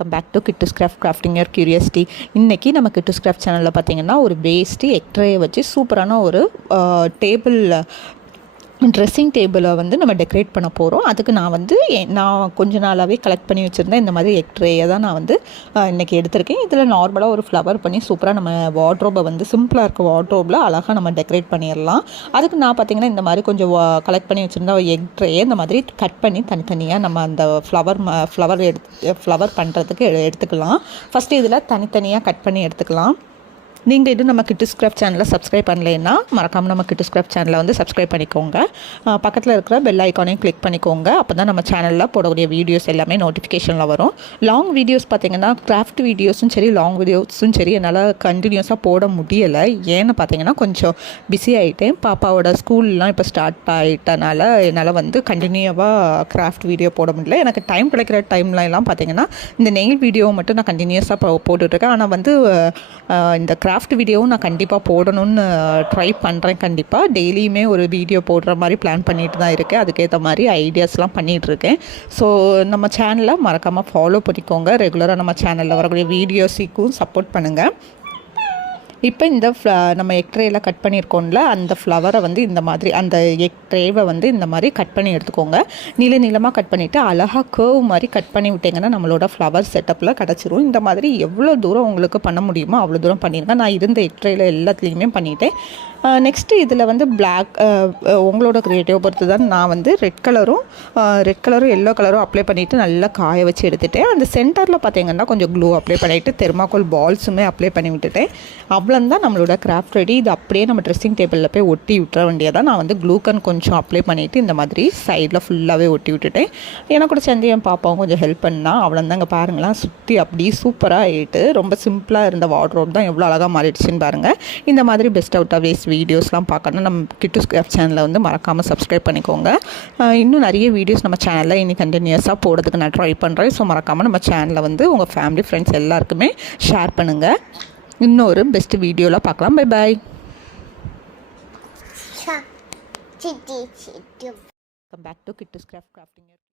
Come back to Kittu's crafting your curiosity. இன்றைக்கி நம்ம Kittus craft சேனலில் பார்த்தீங்கன்னா ஒரு வேஸ்ட்டு எக் ட்ரேயை வச்சு சூப்பரான ஒரு டேபிள் ட்ரெஸ்ஸிங் டேபிளை வந்து நம்ம டெக்கரேட் பண்ண போகிறோம். அதுக்கு நான் கொஞ்ச நாளாகவே கலெக்ட் பண்ணி வச்சுருந்தேன். இந்த மாதிரி எக் ட்ரேயை தான் நான் வந்து இன்றைக்கி எடுத்திருக்கேன். இதில் நார்மலாக ஒரு ஃப்ளவர் பண்ணி சூப்பராக நம்ம வார்ட்ரோபை வந்து சிம்பிளாக இருக்க வார்ட்ரோபில் அழகாக நம்ம டெக்கரேட் பண்ணிடலாம். அதுக்கு நான் பார்த்திங்கன்னா இந்த மாதிரி கொஞ்சம் கலெக்ட் பண்ணி வச்சுருந்த எக் ட்ரேயை இந்த மாதிரி கட் பண்ணி தனித்தனியாக நம்ம அந்த ஃப்ளவர் பண்ணுறதுக்கு எடுத்துக்கலாம். ஃபஸ்ட்டு இதில் தனித்தனியாக கட் பண்ணி எடுத்துக்கலாம். நீங்கள் இது நம்ம கிட்டூஸ் கிராஃப்ட் சேனலை சப்ஸ்கிரைப் பண்ணலைன்னா மறக்காமல் நம்ம கிட்டூஸ் கிராஃப்ட் சேனலை வந்து சப்ஸ்கிரைப் பண்ணிக்கோங்க. பக்கத்தில் இருக்கிற பெல் ஐக்கானையும் கிளிக் பண்ணிக்கோங்க. அப்போ தான் நம்ம சேனலில் போடக்கூடிய வீடியோஸ் எல்லாமே நோட்டிஃபிகேஷனில் வரும். லாங் வீடியோஸ் பார்த்திங்கன்னா கிராஃப்ட் வீடியோஸும் சரி லாங் வீடியோஸும் சரி என்னால் கண்டினியூஸாக போட முடியலை. ஏன்னு பார்த்தீங்கன்னா கொஞ்சம் பிஸி ஆகிட்டேன். பாப்பாவோட ஸ்கூல்லாம் இப்போ ஸ்டார்ட் ஆகிட்டனால என்னால் வந்து கண்டினியூவாக கிராஃப்ட் வீடியோ போட முடியல. எனக்கு டைம் கிடைக்கிற டைம்லாம் பார்த்திங்கன்னா இந்த நெயில் வீடியோவை மட்டும் நான் கண்டினியூஸாக போட்டுட்ருக்கேன். ஆனால் வந்து இந்த கிராஃப்ட் வீடியோவும் நான் கண்டிப்பாக போடணும்னு ட்ரை பண்ணுறேன். கண்டிப்பாக டெய்லியுமே ஒரு வீடியோ போடுற மாதிரி பிளான் பண்ணிட்டு தான் இருக்கேன். அதுக்கேற்ற மாதிரி ஐடியாஸ்லாம் பண்ணிகிட்ருக்கேன். ஸோ நம்ம சேனலை மறக்காமல் ஃபாலோ பண்ணிக்கோங்க. ரெகுலராக நம்ம சேனலில் வரக்கூடிய வீடியோஸுக்கும் சப்போர்ட் பண்ணுங்கள். இப்போ இந்த நம்ம எக் ட்ரேயில் கட் பண்ணியிருக்கோம்ல அந்த ஃப்ளவரை வந்து இந்த மாதிரி அந்த எக் ட்ரேவை வந்து இந்த மாதிரி கட் பண்ணி எடுத்துக்கோங்க. நீளமாக கட் பண்ணிவிட்டு அழகாக கர்வ் மாதிரி கட் பண்ணி விட்டிங்கன்னா நம்மளோட ஃப்ளவர் செட்டப்பில் கிடச்சிரும். இந்த மாதிரி எவ்வளோ தூரம் உங்களுக்கு பண்ண முடியுமோ அவ்வளோ தூரம் பண்ணிடுங்க. நான் இருந்த எக் ட்ரேயில் எல்லாத்துலேயுமே பண்ணிவிட்டேன். நெக்ஸ்ட்டு இதில் வந்து பிளாக் உங்களோட க்ரியேட்டிவ் பொறுத்து தான் நான் வந்து ரெட் கலரும் எல்லோ கலரும் அப்ளை பண்ணிவிட்டு நல்லா காய வச்சு எடுத்துகிட்டேன். அந்த சென்டரில் பார்த்தீங்கன்னா கொஞ்சம் க்ளூ அப்ளை பண்ணிவிட்டு தெர்மாக்கோல் பால்ஸுமே அப்ளை பண்ணி விட்டுட்டேன். அவ்வளோந்தான் நம்மளோட கிராஃப்ட் ரெடி. இது அப்படியே நம்ம ட்ரெஸ்ஸிங் டேபிளில் போய் ஒட்டி விட்டுற வேண்டியதான். நான் வந்து க்ளூக்கன் கொஞ்சம் அப்ளை பண்ணிவிட்டு இந்த மாதிரி சைடில் ஃபுல்லாகவே ஒட்டி விட்டுட்டேன். எனக்கு கூட சேர்ந்து என் பாப்பாவும் கொஞ்சம் ஹெல்ப் பண்ணால் அவ்வளோதான். இங்கே பாருங்களேன், சுற்றி அப்படி சூப்பராக ஆகிட்டு ரொம்ப சிம்பிளாக இருந்த வார்ட்ரோப் தான் எவ்வளோ அழகாக மாறிடுச்சுன்னு பாருங்கள். இந்த மாதிரி பெஸ்ட் அவுட் ஆஃப் வேஸ்ட் வீடியோஸ்லாம் பார்க்கணும் நம்ம கிட்டூஸ் கிராஃப்ட் சேனலை வந்து மறக்காமல் சப்ஸ்கிரைப் பண்ணிக்கோங்க. இன்னும் நிறைய வீடியோஸ் நம்ம சேனலில் இன்னும் கண்டினியூஸாக போடுறதுக்கு நான் ட்ரை பண்ணுறேன். ஸோ மறக்காமல் நம்ம சேனலை வந்து உங்கள் ஃபேமிலி ஃப்ரெண்ட்ஸ் எல்லாருக்குமே ஷேர் பண்ணுங்கள். இன்னொரு பெஸ்ட் வீடியோவில் பார்க்கலாம். Bye bye. Come back to Kittu's grafting.